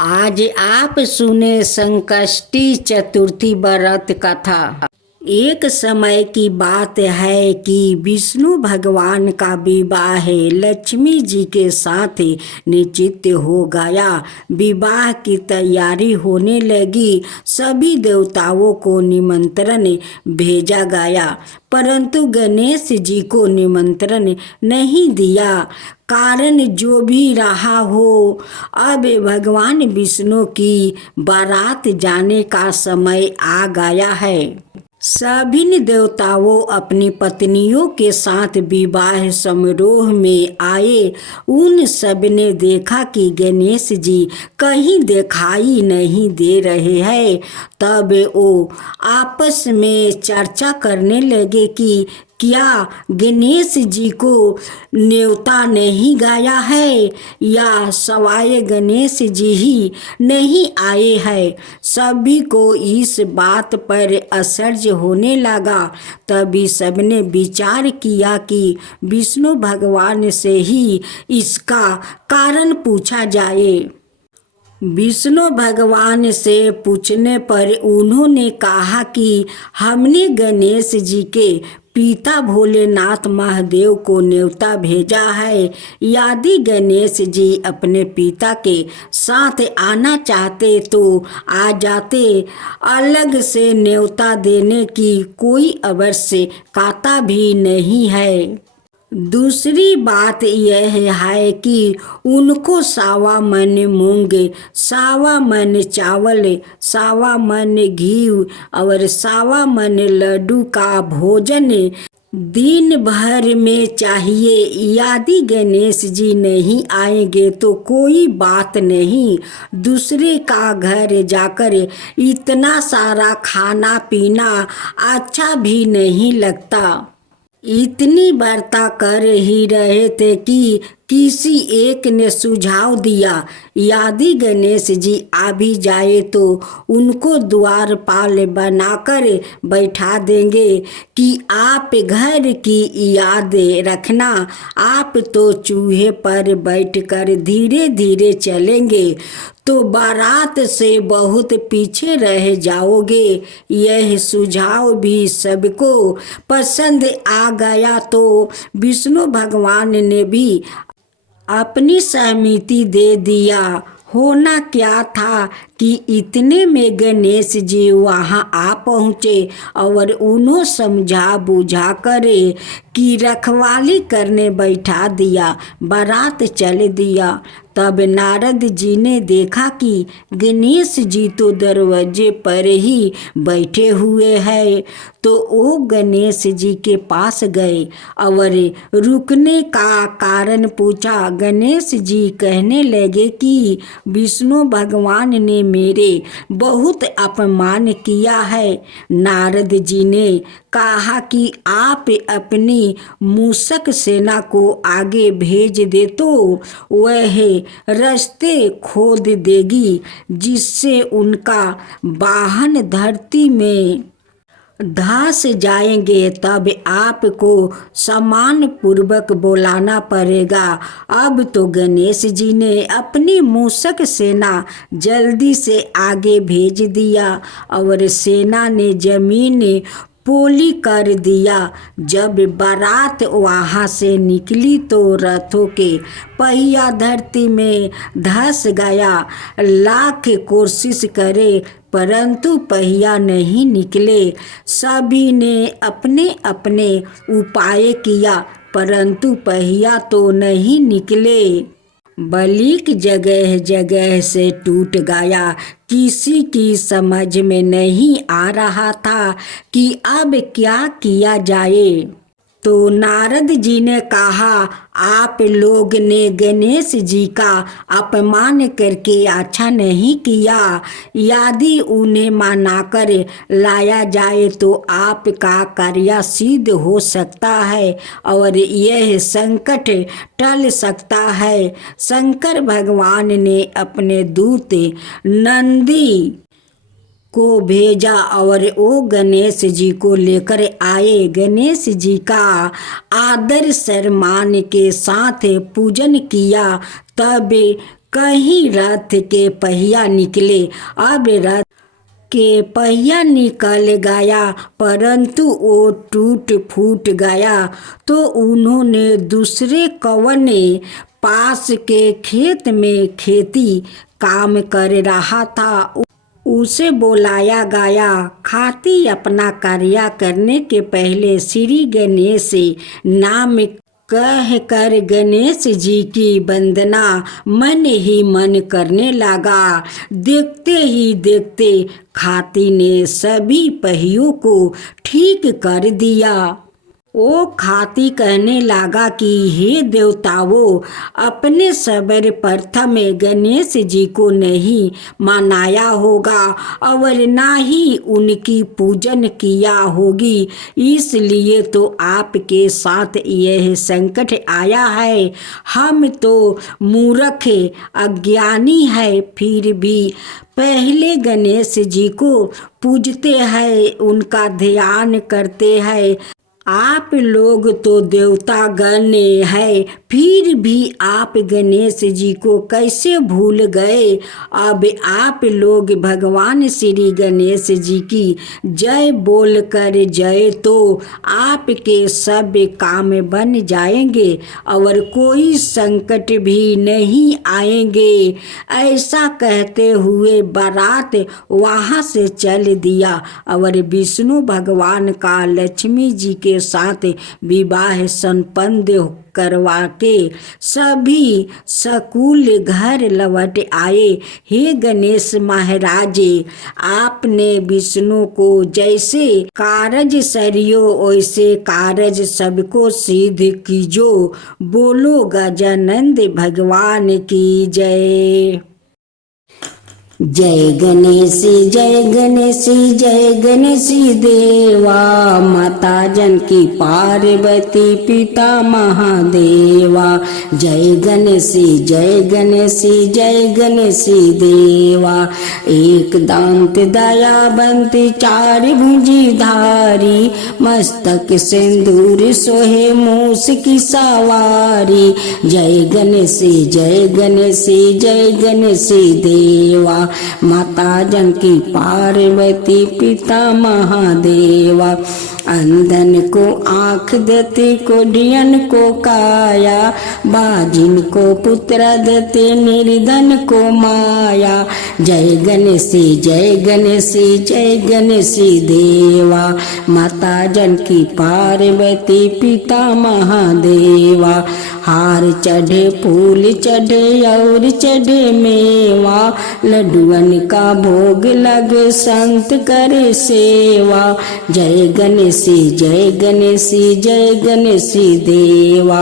आज आप सुने संकष्टी चतुर्थी व्रत कथा। एक समय की बात है कि विष्णु भगवान का विवाह लक्ष्मी जी के साथ निश्चित हो गया। विवाह की तैयारी होने लगी। सभी देवताओं को निमंत्रण भेजा गया, परंतु गणेश जी को निमंत्रण नहीं दिया। कारण जो भी रहा हो, अब भगवान विष्णु की बारात जाने का समय आ गया है। सभी देवताओं अपनी पत्नियों के साथ विवाह समारोह में आए। उन सब ने देखा कि गणेश जी कहीं दिखाई नहीं दे रहे हैं। तब वो आपस में चर्चा करने लगे कि क्या गणेश जी को न्योता नहीं गया है या सवाए गणेश जी ही नहीं आए हैं। सभी को इस बात पर आश्चर्य होने लगा। तभी सबने विचार किया कि विष्णु भगवान से ही इसका कारण पूछा जाए। विष्णु भगवान से पूछने पर उन्होंने कहा कि हमने गणेश जी के पिता भोलेनाथ महादेव को न्योता भेजा है। यदि गणेश जी अपने पिता के साथ आना चाहते तो आ जाते। अलग से न्योता देने की कोई आवश्यकता भी नहीं है। दूसरी बात यह है कि उनको सावा मन मूंग, सावा मन चावल, सावा मन घी और सावा मन लड्डू का भोजन दिन भर में चाहिए। यदि गणेश जी नहीं आएंगे तो कोई बात नहीं, दूसरे का घर जाकर इतना सारा खाना पीना अच्छा भी नहीं लगता। इतनी वार्ता कर ही रहे थे कि किसी एक ने सुझाव दिया, यदि गणेश जी आ भी जाए तो उनको द्वारपाल बनाकर बैठा देंगे कि आप घर की याद रखना। आप तो चूहे पर बैठकर धीरे धीरे चलेंगे तो बारात से बहुत पीछे रह जाओगे। यह सुझाव भी सबको पसंद आ गया तो विष्णु भगवान ने भी अपनी सहमति दे दिया। होना क्या था कि इतने में गणेश जी वहां आ पहुँचे और उन्होंने समझा बुझा कर कि रखवाली करने बैठा दिया, बारात चल दिया। तब नारद जी ने देखा कि गणेश जी तो दरवाजे पर ही बैठे हुए हैं, तो वो गणेश जी के पास गए और रुकने का कारण पूछा। गणेश जी कहने लगे कि विष्णु भगवान ने मेरे बहुत अपमान किया है। नारद जी ने कहा कि आप अपनी मूषक सेना को आगे भेज दे तो वह रास्ते खोद देगी, जिससे उनका वाहन धरती में धंस जाएंगे। तब आपको सम्मान पूर्वक बुलाना पड़ेगा। अब तो गणेश जी ने अपनी मूषक सेना जल्दी से आगे भेज दिया और सेना ने जमीन पोली कर दिया। जब बारात वहाँ से निकली तो रथों के पहिया धरती में धंस गया। लाख कोशिश करे परंतु पहिया नहीं निकले। सभी ने अपने अपने उपाय किया परंतु पहिया तो नहीं निकले। बलिक जगह जगह से टूट गया। किसी की समझ में नहीं आ रहा था कि अब क्या किया जाए। तो नारद जी ने कहा, आप लोग ने गणेश जी का अपमान करके अच्छा नहीं किया। यदि उन्हें मनाकर लाया जाए तो आपका कार्य सिद्ध हो सकता है और यह संकट टल सकता है। शंकर भगवान ने अपने दूत नंदी को भेजा और वो गणेश जी को लेकर आए। गणेश जी का आदर सम्मान के साथ पूजन किया। तब कहीं रथ के पहिया निकले। अब रथ के पहिया निकल गया परंतु वो टूट फूट गया। तो उन्होंने दूसरे कौने पास के खेत में खेती काम कर रहा था, उसे बुलाया गया। खाती अपना कार्य करने के पहले श्री गणेश नाम कह कर गणेश जी की वंदना मन ही मन करने लगा। देखते ही देखते खाती ने सभी पहियों को ठीक कर दिया। वो खाती कहने लगा कि हे देवताओं, अपने सबर प्रथम गणेश जी को नहीं मनाया होगा और ना ही उनकी पूजन किया होगी, इसलिए तो आपके साथ यह संकट आया है। हम तो मूर्ख अज्ञानी है, फिर भी पहले गणेश जी को पूजते हैं, उनका ध्यान करते हैं। आप लोग तो देवता गण है, फिर भी आप गणेश जी को कैसे भूल गए। अब आप लोग भगवान श्री गणेश जी की जय बोल कर जय तो आपके सब काम बन जाएंगे और कोई संकट भी नहीं आएंगे। ऐसा कहते हुए बारात वहाँ से चल दिया और विष्णु भगवान का लक्ष्मी जी के साथ विवाह संपन्न करवा के सभी सकुल घर लौट आए। हे गणेश महाराज, आपने विष्णु को जैसे कारज सरियो वैसे कारज सबको सिद्ध कीजो। बोलो गजानंद भगवान की जय। जय गणेश जय गणेश जय गणेश देवा, माता जानकी पार्वती पिता महादेवा। जय गणेश जय गणेश जय गणेश देवा, एक दांत दयावंत चार भुजी धारी, मस्तक सिंदूर सोहे मूस की सवारी। जय गणेश जय गणेश जय गणेश देवा, माता जानकी पार्वती पिता महादेवा। अंधन को आँख देते, कोढ़ियन को काया, बाजिन को पुत्र देते, निर्धन को माया। जय गणेश जय गणेश जय गणेश देवा, माता जानकी पार्वती पिता महादेवा। हार चढ़े फूल चढ़े और चढ़े मेवा, लड्डुअन का भोग लगे संत करे सेवा। जय गणेश जय गणेश जय गणेश देवा,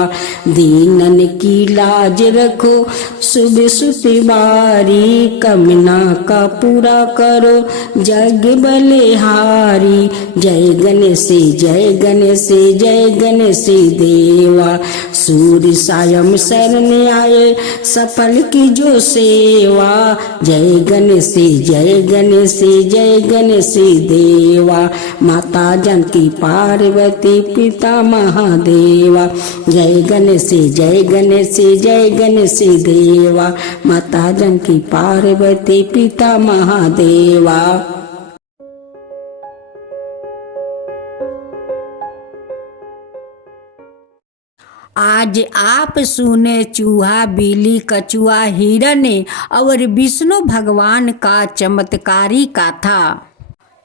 दीनन की लाज रखो सुबह सुतिवारी, कमना का पूरा करो जग बलिहारी। जय गणेश जय गणेश जय गणेश देवा, सूर्य सायं शरण आए सफल की जो सेवा। जय गणेश जय गणेश जय गणेश देवा, माता जानकी पार्वती पिता महादेवा। जय गणेश जय गणेश जय गणेश देवा, माता जानकी पार्वती पिता महादेवा। आज आप सुने चूहा बिल्ली कछुआ हिरण और विष्णु भगवान का चमत्कारी कथा।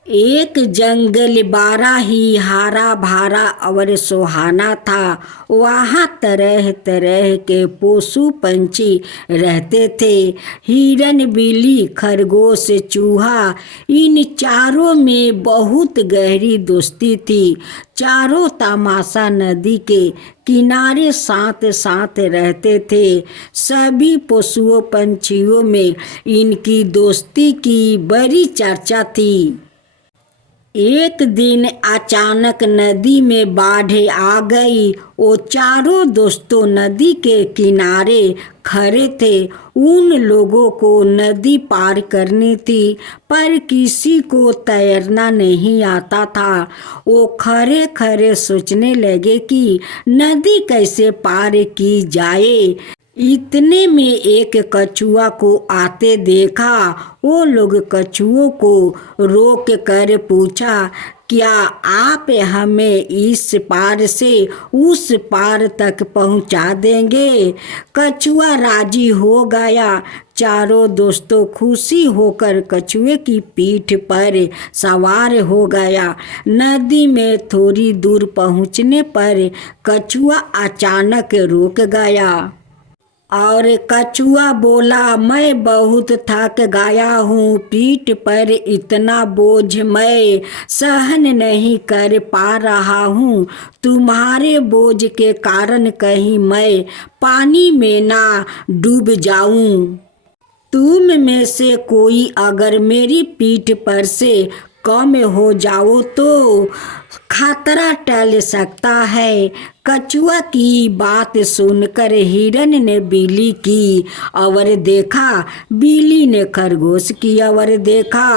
एक जंगल बड़ा ही हरा भरा और सुहाना था। वहाँ तरह तरह के पशु पंछी रहते थे। हिरन बिल्ली खरगोश चूहा, इन चारों में बहुत गहरी दोस्ती थी। चारों तमाशा नदी के किनारे साथ साथ रहते थे। सभी पशुओं पंछियों में इनकी दोस्ती की बड़ी चर्चा थी। एक दिन अचानक नदी में बाढ़ आ गई। वो चारों दोस्तों नदी के किनारे खड़े थे। उन लोगों को नदी पार करनी थी, पर किसी को तैरना नहीं आता था। वो खड़े खड़े सोचने लगे कि नदी कैसे पार की जाए। इतने में एक कछुआ को आते देखा। वो लोग कछुओं को रोक कर पूछा, क्या आप हमें इस पार से उस पार तक पहुंचा देंगे? कछुआ राजी हो गया। चारों दोस्तों खुशी होकर कछुए की पीठ पर सवार हो गया। नदी में थोड़ी दूर पहुंचने पर कछुआ अचानक रुक गया और कछुआ बोला, मैं बहुत थक गया हूँ, पीठ पर इतना बोझ मैं सहन नहीं कर पा रहा हूँ। तुम्हारे बोझ के कारण कहीं मैं पानी में ना डूब जाऊं। तुम में से कोई अगर मेरी पीठ पर से कम हो जाओ तो खतरा टल सकता है। कछुआ की बात सुनकर हिरन ने बिल्ली की और देखा, बिल्ली ने खरगोश की और देखा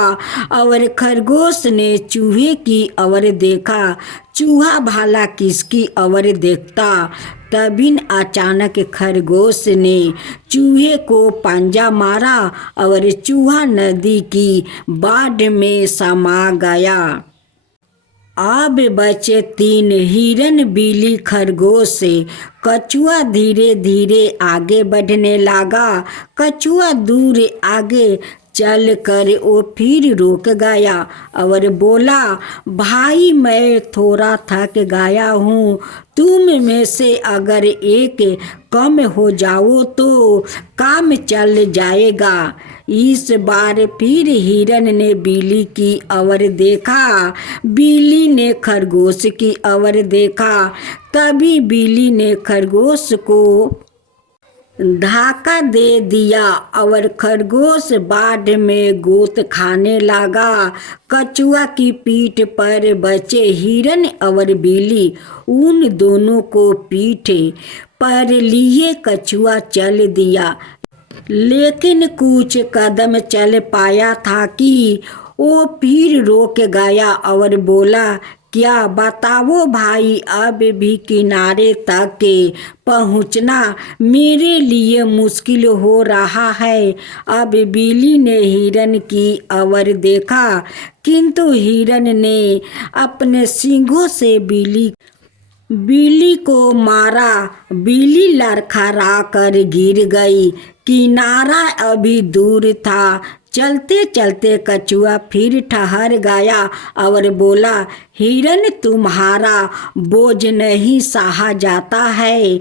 और खरगोश ने चूहे की और देखा। चूहा भाला किसकी और देखता? तभी अचानक खरगोश ने चूहे को पंजा मारा और चूहा नदी की बाढ़ में समा गया। अब बचे 3 हिरन, बिल्ली, खरगोश। कछुआ धीरे धीरे आगे बढ़ने लगा। कछुआ दूर आगे चल कर वो फिर रुक गया और बोला, भाई मैं थोड़ा थक गया हूँ, तुम में से अगर एक कम हो जाओ तो काम चल जाएगा। इस बार फिर हिरन ने बिल्ली की और देखा, बिल्ली ने खरगोश की और देखा। तभी बिल्ली ने खरगोश को धक्का दे दिया और खरगोश बाढ़ में गोत खाने लगा। कछुआ की पीठ पर बचे हिरन और बिल्ली उन दोनों को पीठ पर लिए कछुआ चल दिया, लेकिन कुछ कदम चल पाया था कि वो फिर रुक गया और बोला, क्या बताओ भाई, अब भी किनारे तक पहुंचना मेरे लिए मुश्किल हो रहा है। अब बिल्ली ने हिरन की और देखा, किंतु हिरन ने अपने सींगों से बिल्ली को मारा। बिल्ली लड़खड़ा कर गिर गई। किनारा अभी दूर था। चलते चलते कछुआ फिर ठहर गया और बोला, हिरन तुम्हारा बोझ नहीं सहा जाता है।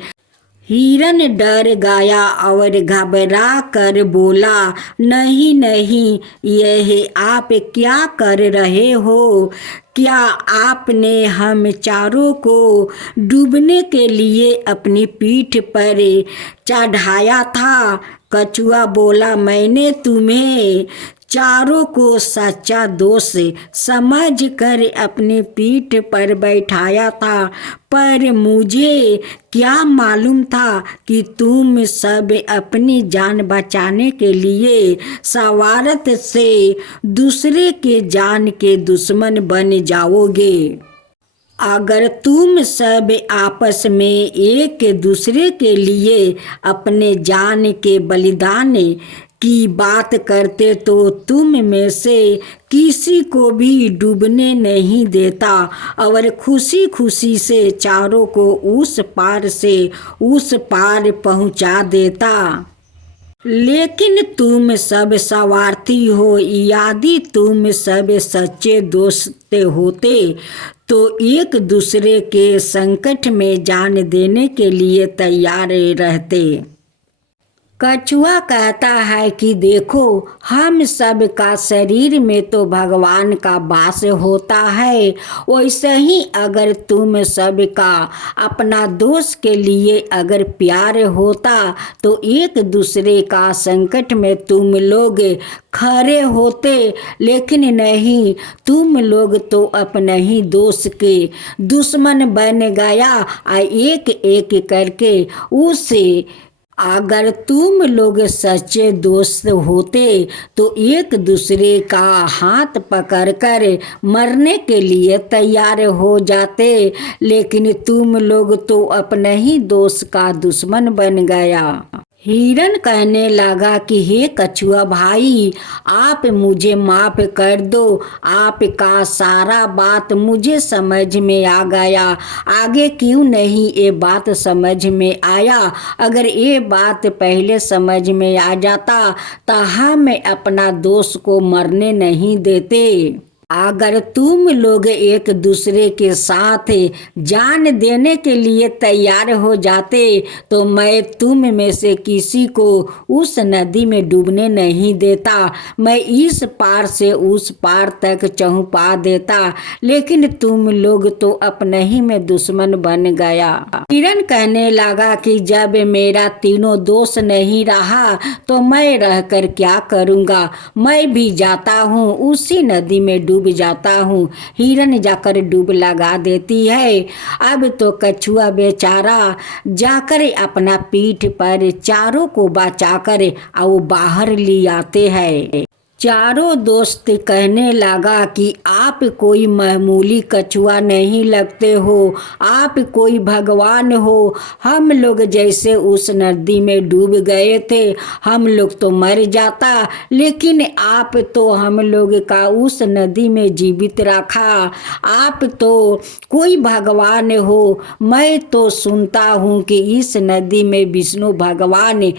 हिरन डर गया और घबरा कर बोला, नहीं नहीं, यह आप क्या कर रहे हो? क्या आपने हम चारों को डूबने के लिए अपनी पीठ पर चढ़ाया था? कछुआ बोला, मैंने तुम्हें चारों को सच्चा दोस्त समझ कर अपनी पीठ पर बैठाया था, पर मुझे क्या मालूम था कि तुम सब अपनी जान बचाने के लिए शरारत से दूसरे के जान के दुश्मन बन जाओगे। अगर तुम सब आपस में एक दूसरे के लिए अपने जान के बलिदान की बात करते तो तुम में से किसी को भी डूबने नहीं देता और खुशी खुशी से चारों को उस पार से उस पार पहुंचा देता। लेकिन तुम सब स्वार्थी हो। यदि तुम सब सच्चे दोस्त होते तो एक दूसरे के संकट में जान देने के लिए तैयार रहते। कछुआ कहता है कि देखो, हम सब का शरीर में तो भगवान का वास होता है, वैसे ही अगर तुम सब का अपना दोस्त के लिए अगर प्यार होता तो एक दूसरे का संकट में तुम लोग खड़े होते। लेकिन नहीं, तुम लोग तो अपने ही दोस्त के दुश्मन बन गया। एक एक करके उसे अगर तुम लोग सच्चे दोस्त होते तो एक दूसरे का हाथ पकड़कर मरने के लिए तैयार हो जाते। लेकिन तुम लोग तो अपने ही दोस्त का दुश्मन बन गया। हिरन कहने लगा कि हे कछुआ भाई, आप मुझे माफ कर दो। आपका सारा बात मुझे समझ में आ गया। आगे क्यों नहीं ये बात समझ में आया? अगर ये बात पहले समझ में आ जाता तो हम अपना दोस्त को मरने नहीं देते। अगर तुम लोग एक दूसरे के साथ जान देने के लिए तैयार हो जाते तो मैं तुम में से किसी को उस नदी में डूबने नहीं देता। मैं इस पार से उस पार तक पहुंचा देता, लेकिन तुम लोग तो अपने ही में दुश्मन बन गया। किरण कहने लगा कि जब मेरा तीनों दोस्त नहीं रहा तो मैं रहकर क्या करूँगा? मैं भी जाता हूँ, उसी नदी में डूब जाता हूँ। हिरन जाकर डूब लगा देती है। अब तो कछुआ बेचारा जाकर अपना पीठ पर चारों को बचाकर वो बाहर ले आते हैं। चारों दोस्त कहने लगा कि आप कोई मामूली कछुआ नहीं लगते हो, आप कोई भगवान हो। हम लोग जैसे उस नदी में डूब गए थे, हम लोग तो मर जाता, लेकिन आप तो हम लोग का उस नदी में जीवित रखा। आप तो कोई भगवान हो। मैं तो सुनता हूँ कि इस नदी में विष्णु भगवान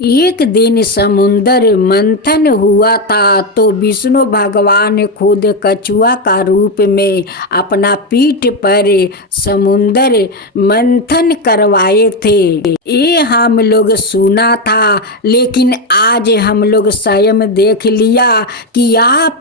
एक दिन समुंदर मंथन हुआ था, तो विष्णु भगवान खुद कछुआ का रूप में अपना पीठ पर समुंदर मंथन करवाए थे। ये हम लोग सुना था, लेकिन आज हम लोग स्वयं देख लिया कि आप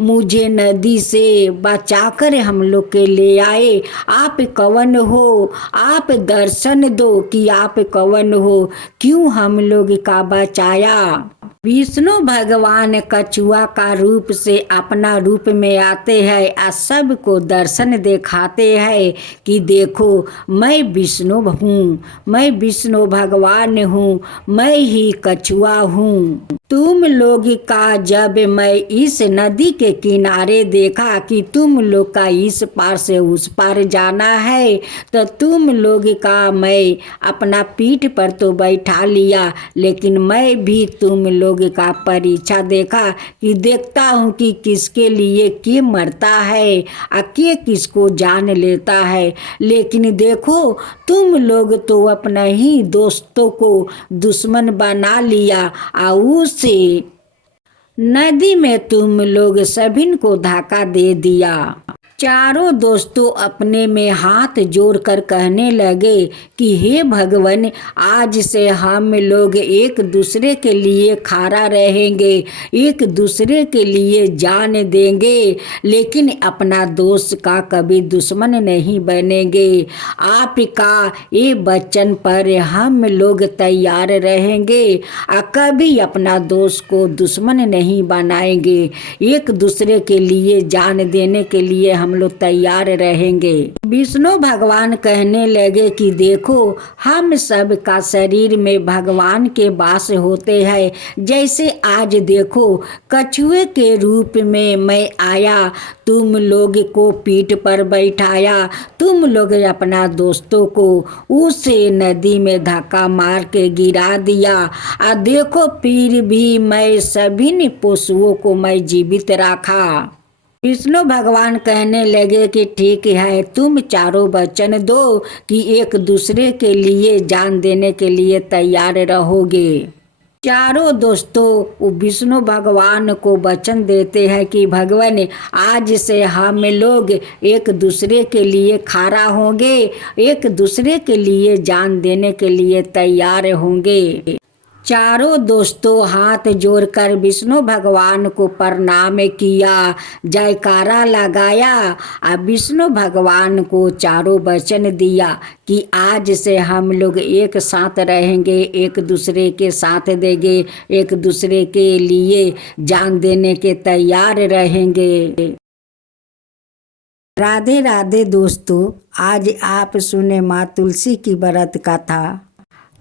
मुझे नदी से बचाकर हम लोग के ले आए। आप कौन हो? आप दर्शन दो कि आप कौन हो, क्यों हम लोग का बचाया। विष्णु भगवान कछुआ का रूप से अपना रूप में आते हैं और सबको दर्शन दिखाते हैं कि देखो मैं विष्णु हूँ, मैं विष्णु भगवान हूँ, मैं ही कछुआ हूँ। तुम लोग का जब मैं इस नदी के किनारे देखा कि तुम लोग का इस पार से उस पार जाना है, तो तुम लोग का मैं अपना पीठ पर तो बैठा लिया, लेकिन मैं भी तुम लोग का परीक्षा देखा कि देखता हूँ कि किसके लिए के मरता है और के किसको जान लेता है। लेकिन देखो तुम लोग तो अपने ही दोस्तों को दुश्मन बना लिया और उसे नदी में तुम लोग सभी को धक्का दे दिया। चारों दोस्तों अपने में हाथ जोड़कर कहने लगे कि हे भगवान, आज से हम लोग एक दूसरे के लिए खड़ा रहेंगे, एक दूसरे के लिए जान देंगे, लेकिन अपना दोस्त का कभी दुश्मन नहीं बनेंगे। आपका ये वचन पर हम लोग तैयार रहेंगे और कभी अपना दोस्त को दुश्मन नहीं बनाएंगे। एक दूसरे के लिए जान देने के लिए हम लोग तैयार रहेंगे। विष्णु भगवान कहने लगे कि देखो हम सब का शरीर में भगवान के वास होते हैं। जैसे आज देखो कछुए के रूप में मैं आया, तुम लोग को पीठ पर बैठाया, तुम लोग अपना दोस्तों को उसे नदी में धक्का मार के गिरा दिया। और देखो फिर भी मैं सभी पशुओं को मैं जीवित रखा। विष्णु भगवान कहने लगे कि ठीक है, तुम चारों वचन दो कि एक दूसरे के लिए जान देने के लिए तैयार रहोगे। चारों दोस्तों विष्णु भगवान को वचन देते हैं कि भगवान आज से हम लोग एक दूसरे के लिए खड़ा होंगे, एक दूसरे के लिए जान देने के लिए तैयार होंगे। चारों दोस्तों हाथ जोड़कर विष्णु भगवान को प्रणाम किया, जयकारा लगाया और विष्णु भगवान को चारों वचन दिया कि आज से हम लोग एक साथ रहेंगे, एक दूसरे के साथ देंगे, एक दूसरे के लिए जान देने के तैयार रहेंगे। राधे राधे दोस्तों, आज आप सुने माँ तुलसी की व्रत कथा।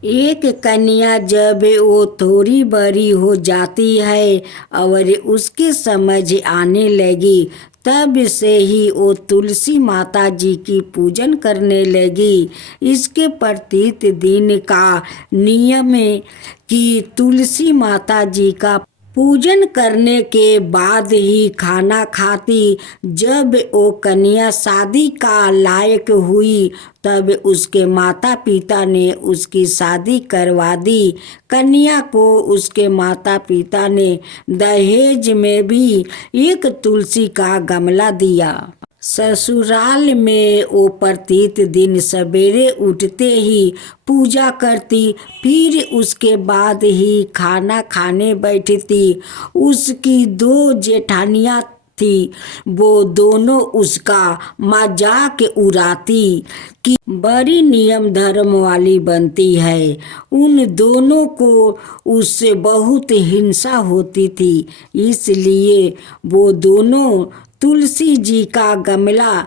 एक कन्या जब वो थोड़ी बड़ी हो जाती है और उसके समझ आने लगी, तब से ही वो तुलसी माता जी की पूजन करने लगी। इसके प्रतीत दिन का नियम है कि तुलसी माता जी का पूजन करने के बाद ही खाना खाती। जब वो कन्या शादी का लायक हुई, तब उसके माता पिता ने उसकी शादी करवा दी। कन्या को उसके माता पिता ने दहेज में भी एक तुलसी का गमला दिया। ससुराल में वो प्रत्येक दिन सवेरे उठते ही पूजा करती, फिर उसके बाद ही खाना खाने बैठती। उसकी 2 जेठानियाँ थी, वो दोनों उसका मजाक उड़ाती कि बड़ी नियम धर्म वाली बनती है। उन दोनों को उससे बहुत हिंसा होती थी, इसलिए वो दोनों तुलसी जी का गमला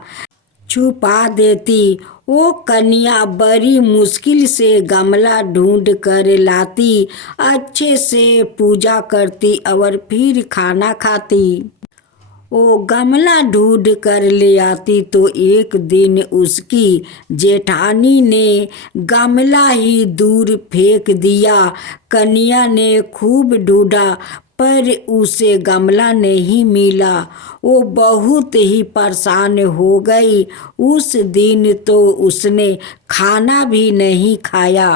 छुपा देती। वो कन्या बड़ी मुश्किल से गमला ढूंढ कर लाती, अच्छे से पूजा करती और फिर खाना खाती। वो गमला ढूंढ कर ले आती तो एक दिन उसकी जेठानी ने गमला ही दूर फेंक दिया। कन्या ने खूब ढूंढा, पर उसे गमला नहीं मिला। वो बहुत ही परेशान हो गई। उस दिन तो उसने खाना भी नहीं खाया।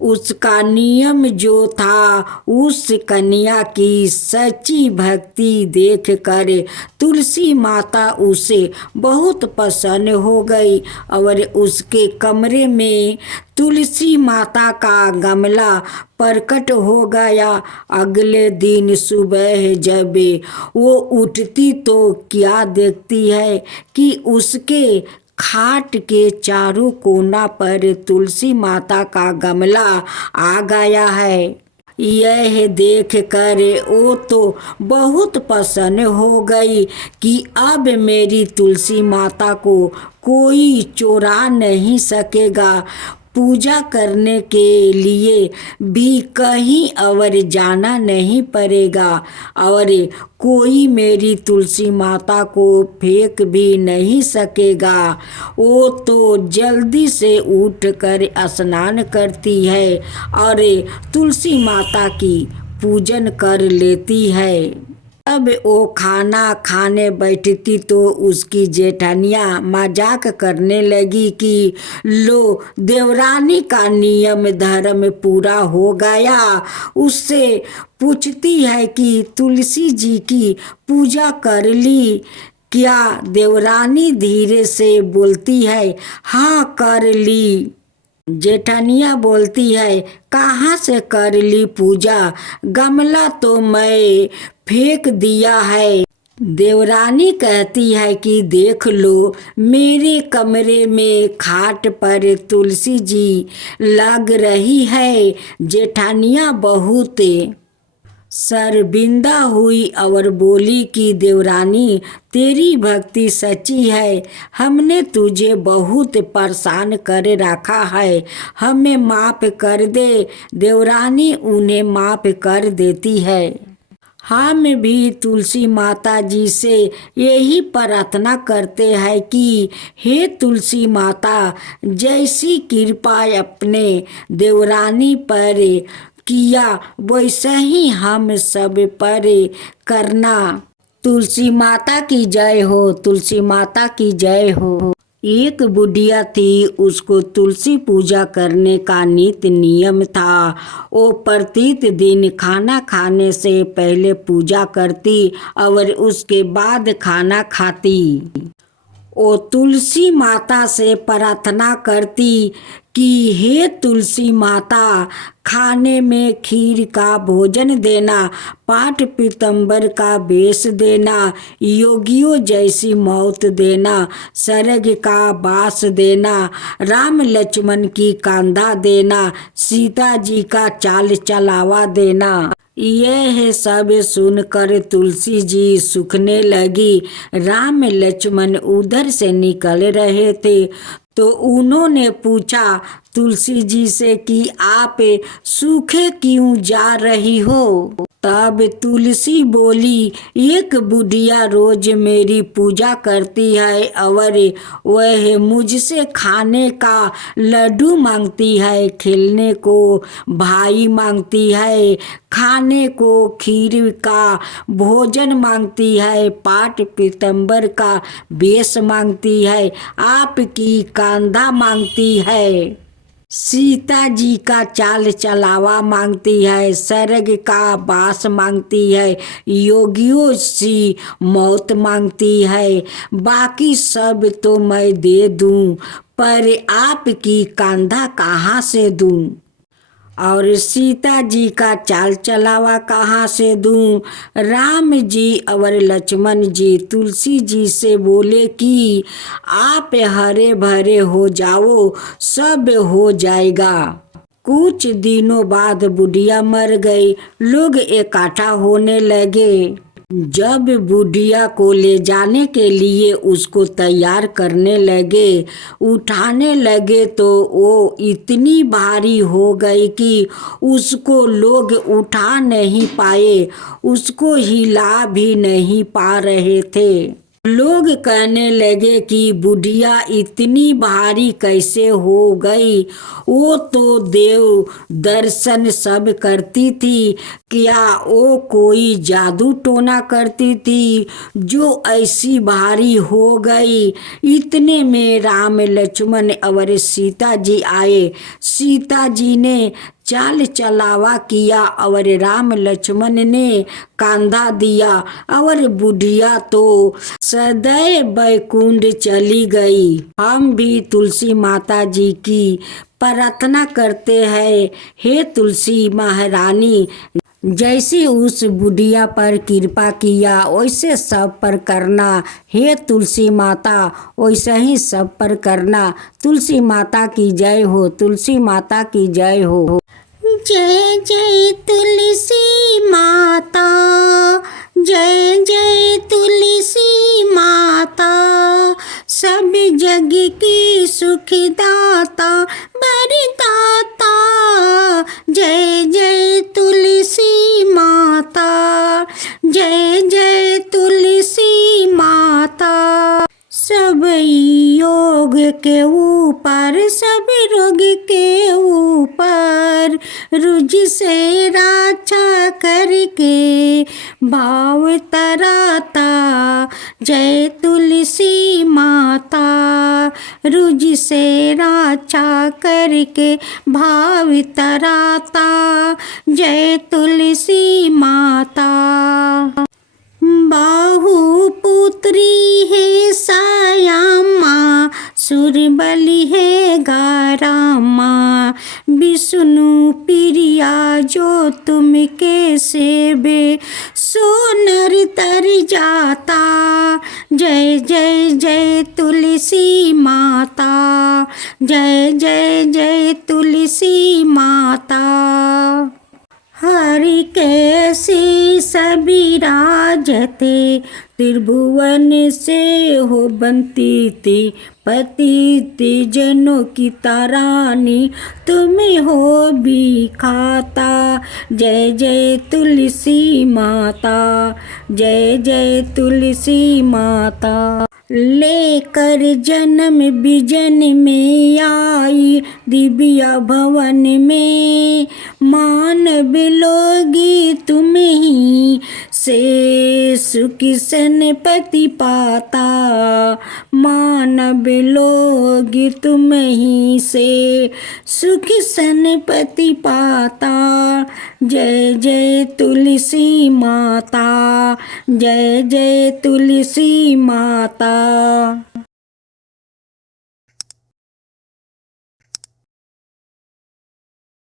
उसका नियम जो था, उस कन्या की सच्ची भक्ति देखकर तुलसी माता उसे बहुत प्रसन्न हो गई और उसके कमरे में तुलसी माता का गमला प्रकट हो गया। अगले दिन सुबह जब वो उठती तो क्या देखती है कि उसके खाट के चारों कोना पर तुलसी माता का गमला आ गया है। यह देख कर वो तो बहुत प्रसन्न हो गई कि अब मेरी तुलसी माता को कोई चुरा नहीं सकेगा। पूजा करने के लिए भी कहीं और जाना नहीं पड़ेगा और कोई मेरी तुलसी माता को फेंक भी नहीं सकेगा। वो तो जल्दी से उठकर स्नान करती है और तुलसी माता की पूजन कर लेती है। अब वो खाना खाने बैठती तो उसकी जेठानियाँ मजाक करने लगी कि लो, देवरानी का नियम धर्म पूरा हो गया। उससे पूछती है कि तुलसी जी की पूजा कर ली क्या? देवरानी धीरे से बोलती है, हाँ कर ली। जेठानिया बोलती है, कहाँ से कर ली पूजा? गमला तो मैं फेंक दिया है। देवरानी कहती है कि देख लो, मेरे कमरे में खाट पर तुलसी जी लग रही है। जेठानिया बहुत शर्मिंदा हुई और बोली कि देवरानी, तेरी भक्ति सच्ची है, हमने तुझे बहुत परेशान कर रखा है, हमें माफ़ कर दे। देवरानी उन्हें माफ़ कर देती है। हम भी तुलसी माता जी से यही प्रार्थना करते हैं कि हे तुलसी माता, जैसी कृपा अपने देवरानी पर किया वैसा ही हम सब पर करना। तुलसी माता की जय हो, तुलसी माता की जय हो। एक बुढ़िया थी, उसको तुलसी पूजा करने का नित्य नियम था। वो प्रत्येक दिन खाना खाने से पहले पूजा करती और उसके बाद खाना खाती। वो तुलसी माता से प्रार्थना करती कि हे तुलसी माता, खाने में खीर का भोजन देना, पाठ पीतम्बर का वेश देना, योगियों जैसी मौत देना, स्वर्ग का वास देना, राम लक्ष्मण की कांधा देना, सीता जी का चाल चलावा देना। यह सब सुनकर तुलसी जी सूखने लगी। राम लक्ष्मण उधर से निकल रहे थे तो उन्होंने पूछा, तुलसी जी से कि आप सूखे क्यों जा रही हो। तब तुलसी बोली, एक बुढ़िया रोज मेरी पूजा करती है और वह मुझसे खाने का लड्डू मांगती है, खेलने को भाई मांगती है, खाने को खीर का भोजन मांगती है, पाट पीतम्बर का वेश मांगती है, आपकी कांधा मांगती है, सीता जी का चाल चलावा मांगती है, स्वर्ग का बास मांगती है, योगियों सी मौत मांगती है। बाकी सब तो मैं दे दूं, पर आपकी कांधा कहाँ से दूं, और सीता जी का चाल चलावा कहाँ से दूं। राम जी और लक्ष्मण जी तुलसी जी से बोले कि आप हरे भरे हो जाओ, सब हो जाएगा। कुछ दिनों बाद बुढ़िया मर गई। लोग इकट्ठा होने लगे। जब बुढ़िया को ले जाने के लिए उसको तैयार करने लगे, उठाने लगे, तो वो इतनी भारी हो गई कि उसको लोग उठा नहीं पाए, उसको हिला भी नहीं पा रहे थे। लोग कहने लगे कि बुढ़िया इतनी भारी कैसे हो गई, वो तो देव दर्शन सब करती थी, क्या वो कोई जादू टोना करती थी जो ऐसी भारी हो गई। इतने में राम लक्ष्मण और सीता जी आए। सीता जी ने चाल चलावा किया और राम लक्ष्मण ने कांधा दिया और बुढ़िया तो सदैव बैकुंठ चली गई। हम भी तुलसी माता जी की प्रार्थना करते हैं, हे तुलसी महारानी, जैसे उस बुढ़िया पर कृपा किया वैसे सब पर करना। हे तुलसी माता, वैसे ही सब पर करना। तुलसी माता की जय हो, तुलसी माता की जय हो। जय जय तुलसी माता, जय जय तुलसी माता, सब जग की सुखदाता वरदाता। जय जय तुलसी माता, जय जय तुलसी माता। सब योग के ऊपर, सब रोग के ऊपर, रुझ से रक्षा करके भाव तराता। जय तुलसी माता, रुझ से रक्षा करके भाव तराता। जय तुलसी माता। बाहु पुत्री है सायामा, सुरबली है गारामा, विष्णु प्रिया जो तुम के सेवे, सो नर तर जाता। जय जय जय तुलसी माता, जय जय जय तुलसी माता। हरि कैसे सभी राजते, त्रिभुवन से हो बनती थी, पति जनों की तारानी, तुम्हें हो भी खाता। जय जय तुलसी माता, जय जय तुलसी माता। लेकर जन्म बिजन में आई, दिव्या भवन में, मानव लोगी तुम ही से सुख सनपति पाता। मानव लोग तुम ही से सुख सनपति पाता। जय जय तुलसी माता, जय जय तुलसी माता।